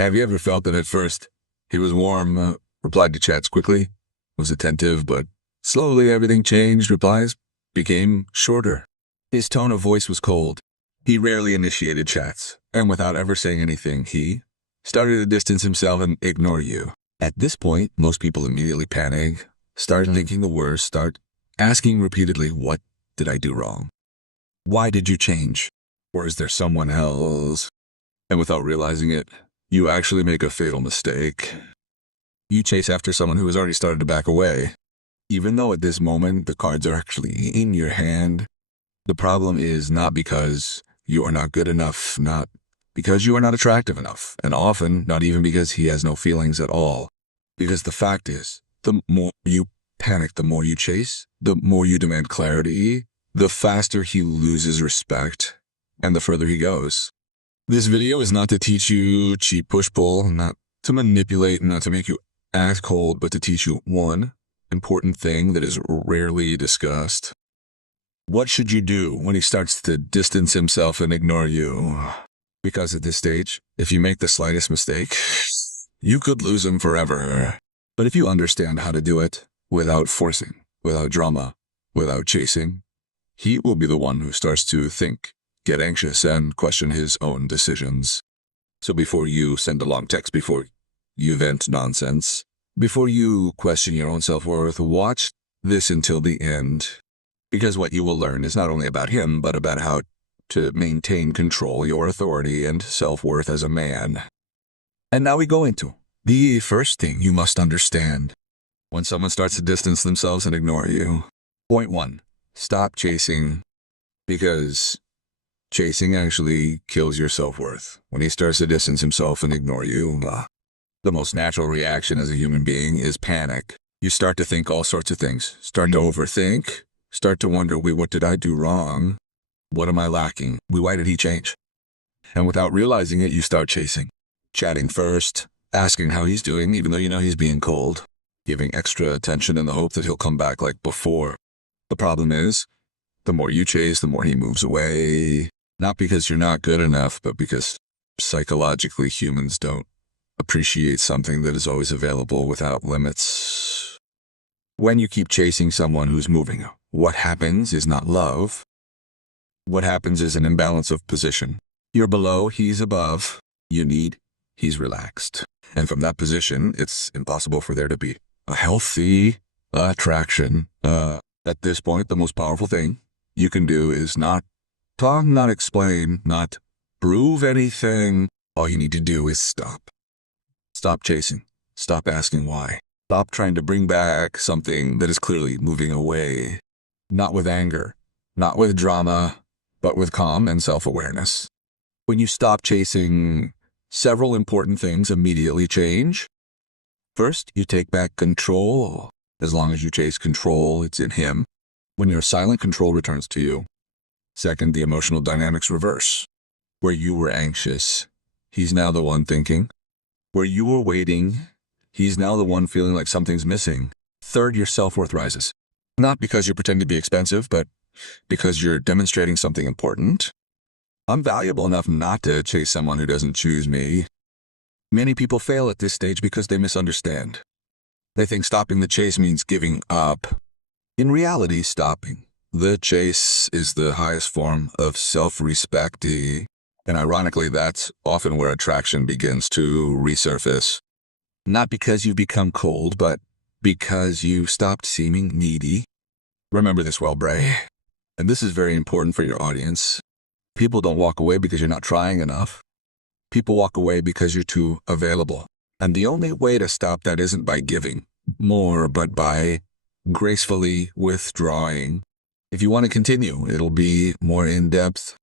Have you ever felt that at first he was warm, replied to chats quickly, was attentive, but slowly everything changed, replies became shorter. His tone of voice was cold. He rarely initiated chats, and without ever saying anything, he started to distance himself and ignore you. At this point, most people immediately panic, start thinking the worst, start asking repeatedly, what did I do wrong? Why did you change? Or is there someone else? And without realizing it, you actually make a fatal mistake. You chase after someone who has already started to back away. Even though at this moment the cards are actually in your hand, the problem is not because you are not good enough, not because you are not attractive enough, and often not even because he has no feelings at all. Because the fact is, the more you panic, the more you chase, the more you demand clarity, the faster he loses respect, and the further he goes. This video is not to teach you cheap push-pull, not to manipulate, not to make you act cold, but to teach you one important thing that is rarely discussed. What should you do when he starts to distance himself and ignore you? Because at this stage, if you make the slightest mistake, you could lose him forever. But if you understand how to do it without forcing, without drama, without chasing, he will be the one who starts to think, get anxious, and question his own decisions. So before you send a long text, before you vent nonsense, before you question your own self-worth, watch this until the end. Because what you will learn is not only about him, but about how to maintain control, your authority, and self-worth as a man. And now we go into the first thing you must understand when someone starts to distance themselves and ignore you. Point 1. Stop chasing, because chasing actually kills your self-worth. When he starts to distance himself and ignore you, the most natural reaction as a human being is panic. You start to think all sorts of things, start to overthink, start to wonder, wait, what did I do wrong? What am I lacking? Why did he change? And without realizing it, you start chasing. Chatting first, asking how he's doing, even though you know he's being cold. Giving extra attention in the hope that he'll come back like before. The problem is, the more you chase, the more he moves away. Not because you're not good enough, but because psychologically humans don't appreciate something that is always available without limits. When you keep chasing someone who's moving, what happens is not love. What happens is an imbalance of position. You're below, he's above. You need, he's relaxed. And from that position, it's impossible for there to be a healthy attraction. At this point, the most powerful thing you can do is not talk, not explain, not prove anything. All you need to do is stop. Stop chasing. Stop asking why. Stop trying to bring back something that is clearly moving away. Not with anger, not with drama, but with calm and self-awareness. When you stop chasing, several important things immediately change. First, you take back control. As long as you chase control, it's in him. When your silent control returns to you. Second, the emotional dynamics reverse. Where you were anxious, he's now the one thinking. Where you were waiting, he's now the one feeling like something's missing. Third, your self-worth rises. Not because you pretend to be expensive, but because you're demonstrating something important. I'm valuable enough not to chase someone who doesn't choose me. Many people fail at this stage because they misunderstand. They think stopping the chase means giving up. In reality, stopping the chase is the highest form of self-respect. And ironically, that's often where attraction begins to resurface. Not because you've become cold, but because you've stopped seeming needy. Remember this well, Bray. And this is very important for your audience. People don't walk away because you're not trying enough. People walk away because you're too available. And the only way to stop that isn't by giving more, but by gracefully withdrawing. If you want to continue, it'll be more in-depth.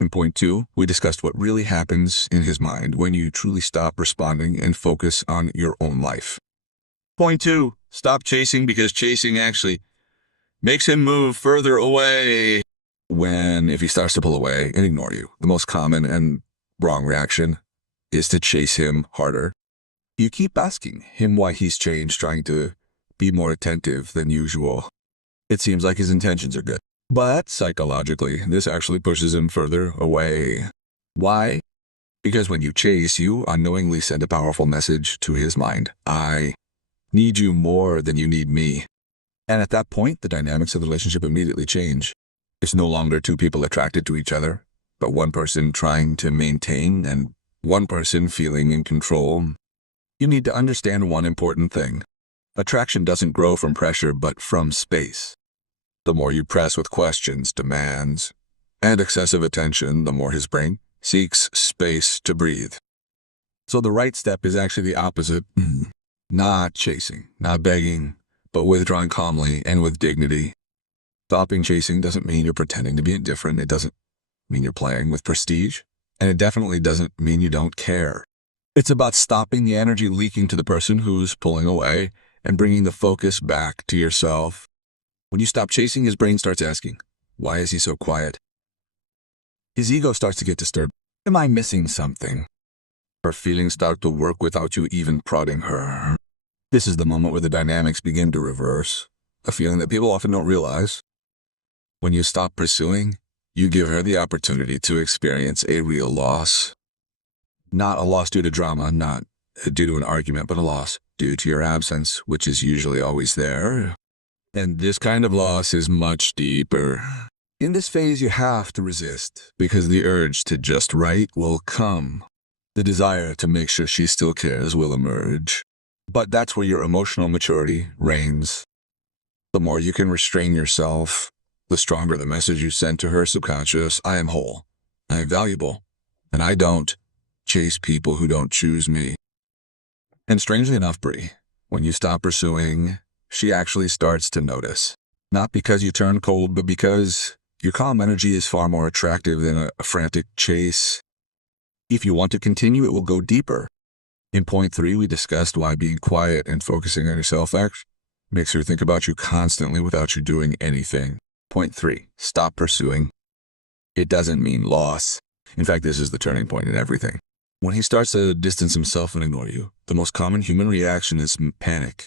In point 2, we discussed what really happens in his mind when you truly stop responding and focus on your own life. Point 2, stop chasing because chasing actually makes him move further away. If he starts to pull away and ignore you, the most common and wrong reaction is to chase him harder. You keep asking him why he's changed, trying to be more attentive than usual. It seems like his intentions are good, but psychologically, this actually pushes him further away. Why? Because when you chase, you unknowingly send a powerful message to his mind. I need you more than you need me. And at that point, the dynamics of the relationship immediately change. It's no longer two people attracted to each other, but one person trying to maintain and one person feeling in control. You need to understand one important thing. Attraction doesn't grow from pressure, but from space. The more you press with questions, demands, and excessive attention, the more his brain seeks space to breathe. So the right step is actually the opposite. Not chasing, not begging, but withdrawing calmly and with dignity. Stopping chasing doesn't mean you're pretending to be indifferent. It doesn't mean you're playing with prestige. And it definitely doesn't mean you don't care. It's about stopping the energy leaking to the person who's pulling away and bringing the focus back to yourself. When you stop chasing, his brain starts asking, why is he so quiet? His ego starts to get disturbed. Am I missing something? Her feelings start to work without you even prodding her. This is the moment where the dynamics begin to reverse, a feeling that people often don't realize. When you stop pursuing, you give her the opportunity to experience a real loss. Not a loss due to drama, not due to an argument, but a loss due to your absence, which is usually always there. And this kind of loss is much deeper. In this phase, you have to resist, because the urge to just right will come. The desire to make sure she still cares will emerge. But that's where your emotional maturity reigns. The more you can restrain yourself, the stronger the message you send to her subconscious. I am whole, I am valuable, and I don't chase people who don't choose me. And strangely enough, Brie, when you stop pursuing, she actually starts to notice. Not because you turn cold, but because your calm energy is far more attractive than a frantic chase. If you want to continue, it will go deeper. In point 3, we discussed why being quiet and focusing on yourself makes her think about you constantly without you doing anything. Point 3, stop pursuing. It doesn't mean loss. In fact, this is the turning point in everything. When he starts to distance himself and ignore you, the most common human reaction is panic.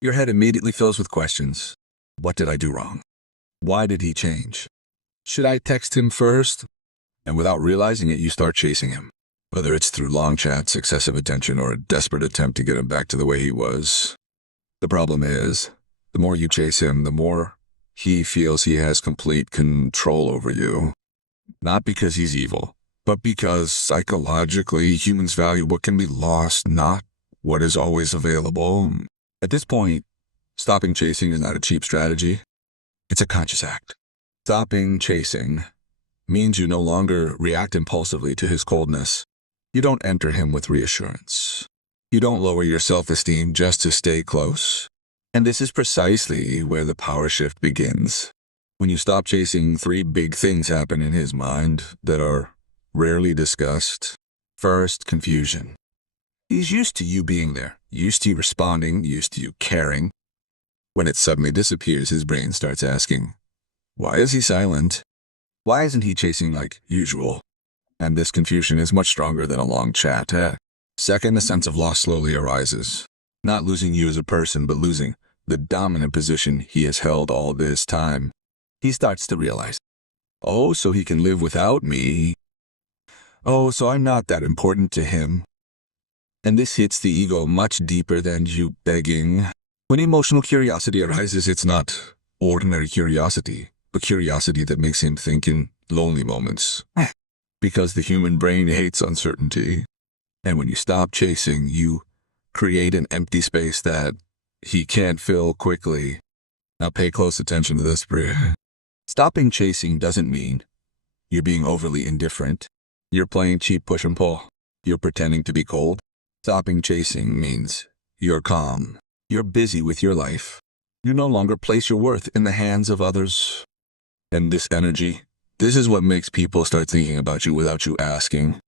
Your head immediately fills with questions. What did I do wrong? Why did he change? Should I text him first? And without realizing it, you start chasing him. Whether it's through long chats, excessive attention, or a desperate attempt to get him back to the way he was. The problem is, the more you chase him, the more he feels he has complete control over you. Not because he's evil, but because psychologically humans value what can be lost, not what is always available. At this point, stopping chasing is not a cheap strategy. It's a conscious act. Stopping chasing means you no longer react impulsively to his coldness. You don't enter him with reassurance. You don't lower your self-esteem just to stay close. And this is precisely where the power shift begins. When you stop chasing, 3 big things happen in his mind that are rarely discussed. First, confusion. He's used to you being there, used to you responding, used to you caring. When it suddenly disappears, his brain starts asking, why is he silent? Why isn't he chasing like usual? And this confusion is much stronger than a long chat. Second, a sense of loss slowly arises. Not losing you as a person, but losing the dominant position he has held all this time. He starts to realize, oh, so he can live without me. Oh, so I'm not that important to him. And this hits the ego much deeper than you begging. When emotional curiosity arises, it's not ordinary curiosity, but curiosity that makes him think in lonely moments. Because the human brain hates uncertainty. And when you stop chasing, you create an empty space that he can't fill quickly. Now pay close attention to this, Brie. Stopping chasing doesn't mean you're being overly indifferent. You're playing cheap push and pull. You're pretending to be cold. Stopping chasing means you're calm. You're busy with your life. You no longer place your worth in the hands of others. And this energy, this is what makes people start thinking about you without you asking.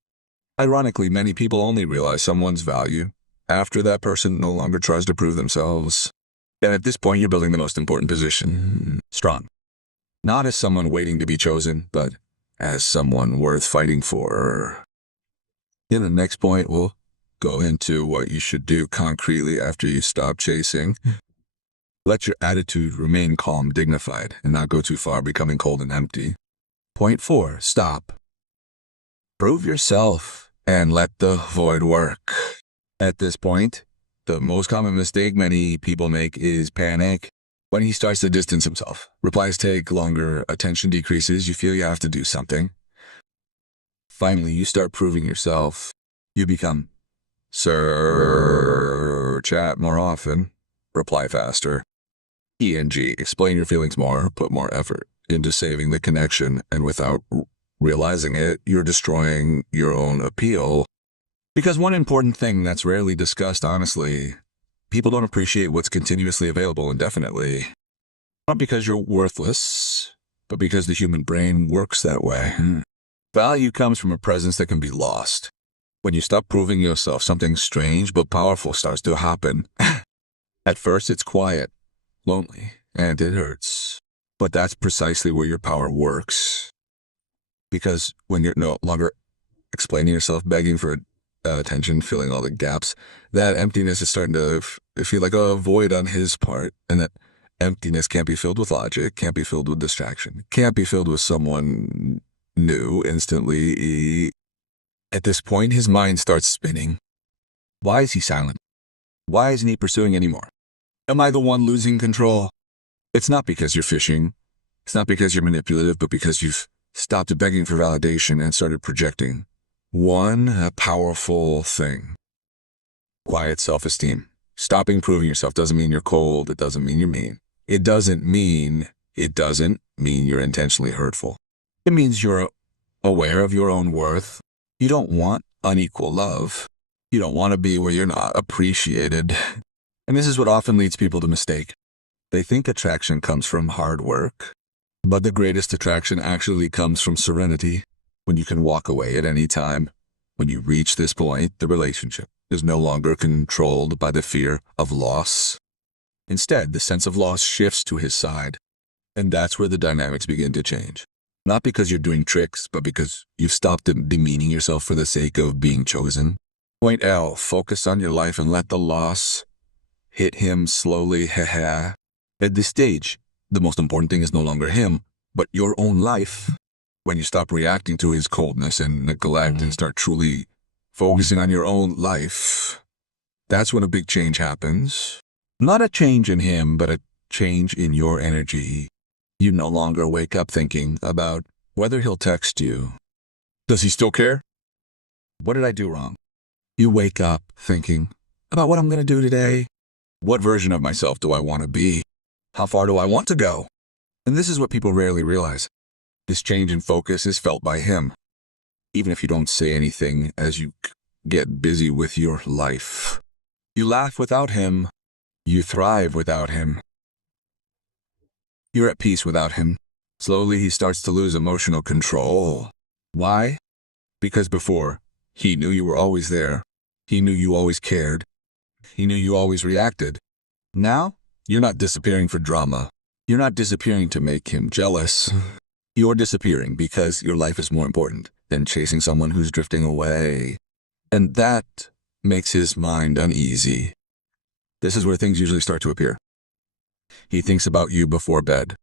Ironically, many people only realize someone's value after that person no longer tries to prove themselves. And at this point, you're building the most important position. Strong. Not as someone waiting to be chosen, but as someone worth fighting for. In the next point, we'll go into what you should do concretely after you stop chasing. Let your attitude remain calm, dignified, and not go too far, becoming cold and empty. Point 4, stop. Prove yourself and let the void work. At this point, the most common mistake many people make is panic. When he starts to distance himself, replies take longer, attention decreases, you feel you have to do something. Finally, you start proving yourself. You become, Sir, chat more often, reply faster. ENG, explain your feelings more, put more effort into saving the connection, and without realizing it, you're destroying your own appeal. Because one important thing that's rarely discussed honestly, people don't appreciate what's continuously available indefinitely. Not because you're worthless, but because the human brain works that way. Value comes from a presence that can be lost. When you stop proving yourself, something strange but powerful starts to happen. At first, it's quiet, lonely, and it hurts. But that's precisely where your power works. Because when you're no longer explaining yourself, begging for attention, filling all the gaps, that emptiness is starting to feel like a void on his part. And that emptiness can't be filled with logic, can't be filled with distraction, can't be filled with someone new instantly. At this point, his mind starts spinning. Why is he silent? Why isn't he pursuing anymore? Am I the one losing control? It's not because you're fishing. It's not because you're manipulative, but because you've stopped begging for validation and started projecting one powerful thing. Quiet self-esteem. Stopping proving yourself doesn't mean you're cold. It doesn't mean you're mean. It doesn't mean you're intentionally hurtful. It means you're aware of your own worth. You don't want unequal love. You don't want to be where you're not appreciated. And this is what often leads people to mistake. They think attraction comes from hard work, but the greatest attraction actually comes from serenity. When you can walk away at any time, when you reach this point, the relationship is no longer controlled by the fear of loss. Instead, the sense of loss shifts to his side. And that's where the dynamics begin to change. Not because you're doing tricks, but because you've stopped demeaning yourself for the sake of being chosen. Point L, focus on your life and let the loss hit him slowly. At this stage, the most important thing is no longer him, but your own life. When you stop reacting to his coldness and neglect and start truly focusing on your own life, that's when a big change happens. Not a change in him, but a change in your energy. You no longer wake up thinking about whether he'll text you. Does he still care? What did I do wrong? You wake up thinking about what I'm going to do today. What version of myself do I want to be? How far do I want to go? And this is what people rarely realize. This change in focus is felt by him, even if you don't say anything as you get busy with your life. You laugh without him. You thrive without him. You're at peace without him. Slowly, he starts to lose emotional control. Why? Because before, he knew you were always there. He knew you always cared. He knew you always reacted. Now, you're not disappearing for drama. You're not disappearing to make him jealous. You're disappearing because your life is more important than chasing someone who's drifting away. And that makes his mind uneasy. This is where things usually start to appear. He thinks about you before bed.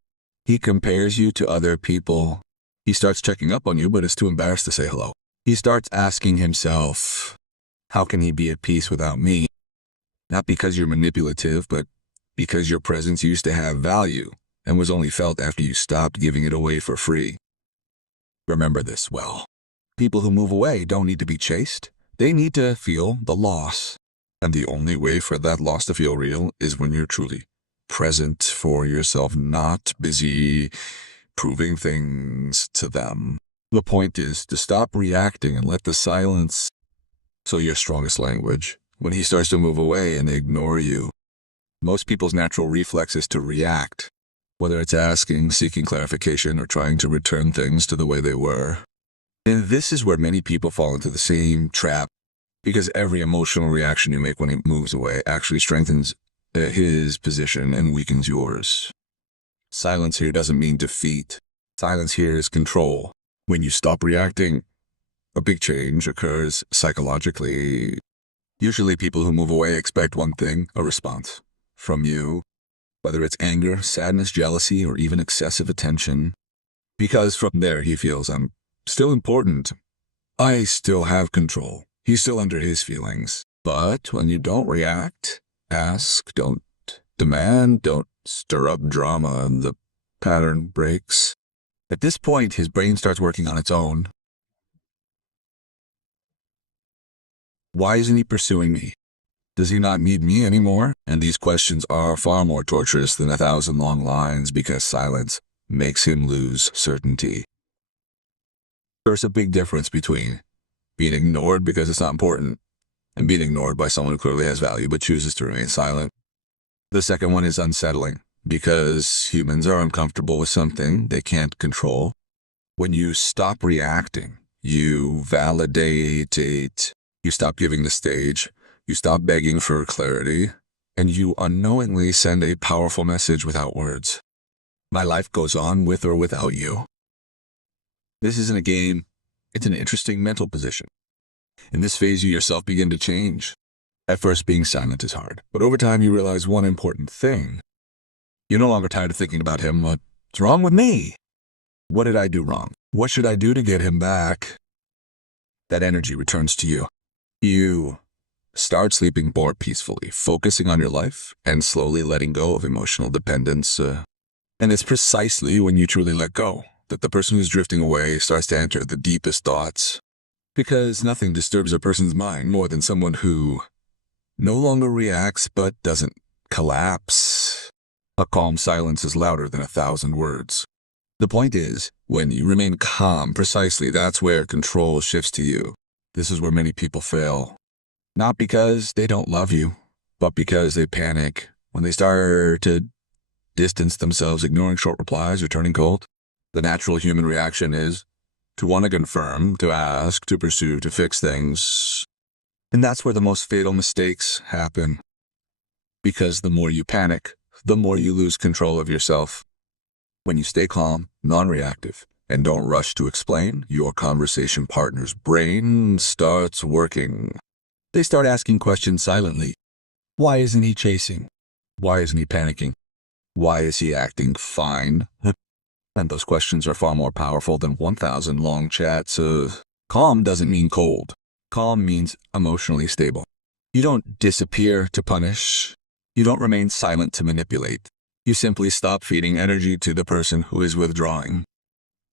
He compares you to other people. He starts checking up on you, but is too embarrassed to say hello. He starts asking himself, how can he be at peace without me? Not because you're manipulative, but because your presence used to have value and was only felt after you stopped giving it away for free. Remember this well. People who move away don't need to be chased. They need to feel the loss. And the only way for that loss to feel real is when you're truly present for yourself, not busy proving things to them. The point is to stop reacting and let the silence so your strongest language. When he starts to move away and ignore you, most people's natural reflex is to react, whether it's asking, seeking clarification, or trying to return things to the way they were. And this is where many people fall into the same trap, because every emotional reaction you make when he moves away actually strengthens his position and weakens yours. Silence here doesn't mean defeat. Silence here is control. When you stop reacting, a big change occurs psychologically. Usually people who move away expect one thing, a response from you, whether it's anger, sadness, jealousy, or even excessive attention. Because from there he feels I'm still important. I still have control. He's still under his feelings. But when you don't react, ask, don't demand, don't stir up drama, the pattern breaks. At this point, his brain starts working on its own. Why isn't he pursuing me? Does he not need me anymore? And these questions are far more torturous than 1,000 long lines because silence makes him lose certainty. There's a big difference between being ignored because it's not important and being ignored by someone who clearly has value but chooses to remain silent. The second one is unsettling because humans are uncomfortable with something they can't control. When you stop reacting, you validate it. You stop giving the stage. You stop begging for clarity, and you unknowingly send a powerful message without words. My life goes on with or without you. This isn't a game. It's an interesting mental position. In this phase, you yourself begin to change. At first, being silent is hard, but over time, you realize one important thing. You're no longer tired of thinking about him. What's wrong with me? What did I do wrong? What should I do to get him back? That energy returns to you. You start sleeping more peacefully, focusing on your life, and slowly letting go of emotional dependence. And it's precisely when you truly let go that the person who's drifting away starts to enter the deepest thoughts. Because nothing disturbs a person's mind more than someone who no longer reacts but doesn't collapse. A calm silence is louder than 1,000 words. The point is, when you remain calm, precisely that's where control shifts to you. This is where many people fail. Not because they don't love you, but because they panic when they start to distance themselves, ignoring short replies or turning cold. The natural human reaction is to want to confirm, to ask, to pursue, to fix things. And that's where the most fatal mistakes happen. Because the more you panic, the more you lose control of yourself. When you stay calm, non-reactive, and don't rush to explain, your conversation partner's brain starts working. They start asking questions silently. Why isn't he chasing? Why isn't he panicking? Why is he acting fine? And those questions are far more powerful than 1,000 long chats. Calm doesn't mean cold. Calm means emotionally stable. You don't disappear to punish. You don't remain silent to manipulate. You simply stop feeding energy to the person who is withdrawing.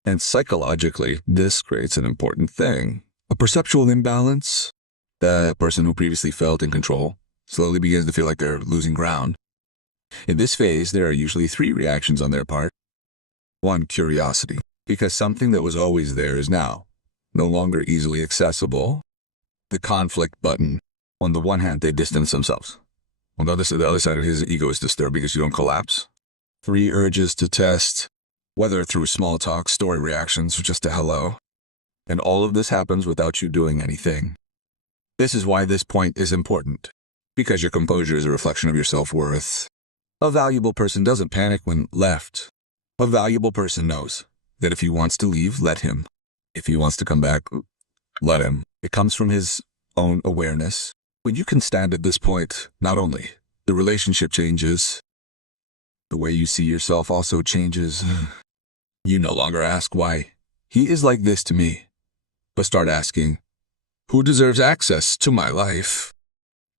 And psychologically, this creates an important thing. A perceptual imbalance. The person who previously felt in control slowly begins to feel like they're losing ground. In this phase, there are usually 3 reactions on their part. 1, curiosity, because something that was always there is now no longer easily accessible. The conflict button. On the one hand, they distance themselves. On the other side of his ego is disturbed because you don't collapse. 3 urges to test, whether through small talk, story reactions, or just a hello. And all of this happens without you doing anything. This is why this point is important, because your composure is a reflection of your self-worth. A valuable person doesn't panic when left. A valuable person knows that if he wants to leave, let him. If he wants to come back, let him. It comes from his own awareness. When you can stand at this point, not only the relationship changes, the way you see yourself also changes. You no longer ask why he is like this to me, but start asking, who deserves access to my life?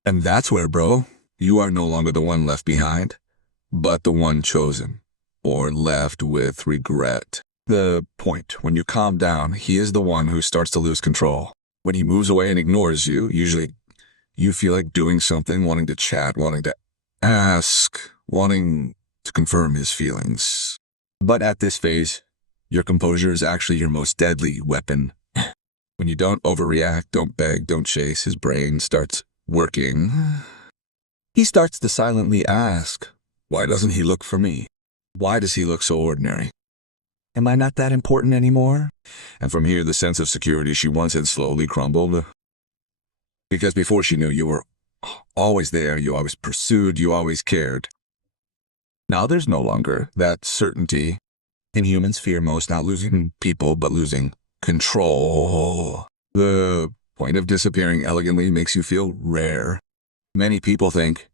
And that's where, bro, you are no longer the one left behind, but the one chosen, or left with regret. The point, when you calm down, he is the one who starts to lose control. When he moves away and ignores you, usually you feel like doing something, wanting to chat, wanting to ask, wanting to confirm his feelings. But at this phase, your composure is actually your most deadly weapon. When you don't overreact, don't beg, don't chase, his brain starts working. He starts to silently ask, why doesn't he look for me? Why does he look so ordinary? Am I not that important anymore? And from here, the sense of security she once had slowly crumbled. Because before she knew, you were always there, you always pursued, you always cared. Now there's no longer that certainty. And humans fear most not losing people, but losing control. The point of disappearing elegantly makes you feel rare. Many people think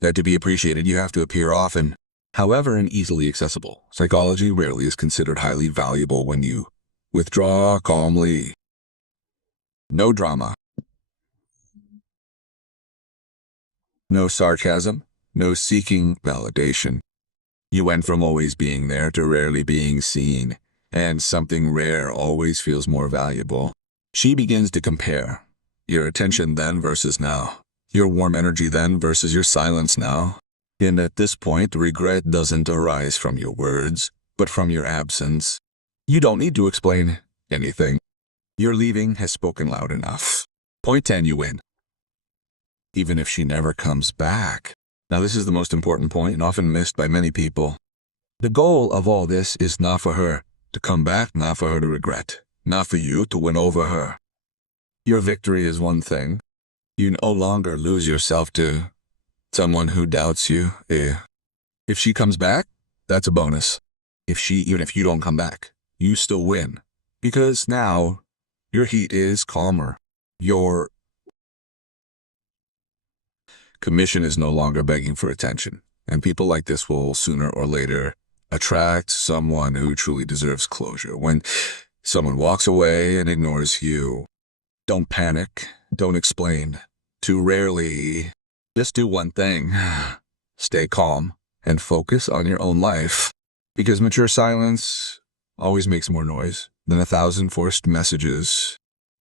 that to be appreciated, you have to appear often. However, and easily accessible, psychology rarely is considered highly valuable when you withdraw calmly. No drama. No sarcasm. No seeking validation. You went from always being there to rarely being seen, and something rare always feels more valuable. She begins to compare. Your attention then versus now. Your warm energy then versus your silence now. And at this point, regret doesn't arise from your words, but from your absence. You don't need to explain anything. Your leaving has spoken loud enough. Point 10, you win. Even if she never comes back. Now this is the most important point and often missed by many people. The goal of all this is not for her to come back, not for her to regret, not for you to win over her. Your victory is one thing. You no longer lose yourself to someone who doubts you. If she comes back, that's a bonus. Even if you don't come back, you still win. Because now, your heat is calmer. Your commission is no longer begging for attention. And people like this will sooner or later attract someone who truly deserves closure. When someone walks away and ignores you, don't panic, don't explain. Too rarely, just do one thing. Stay calm and focus on your own life. Because mature silence always makes more noise than 1,000 forced messages.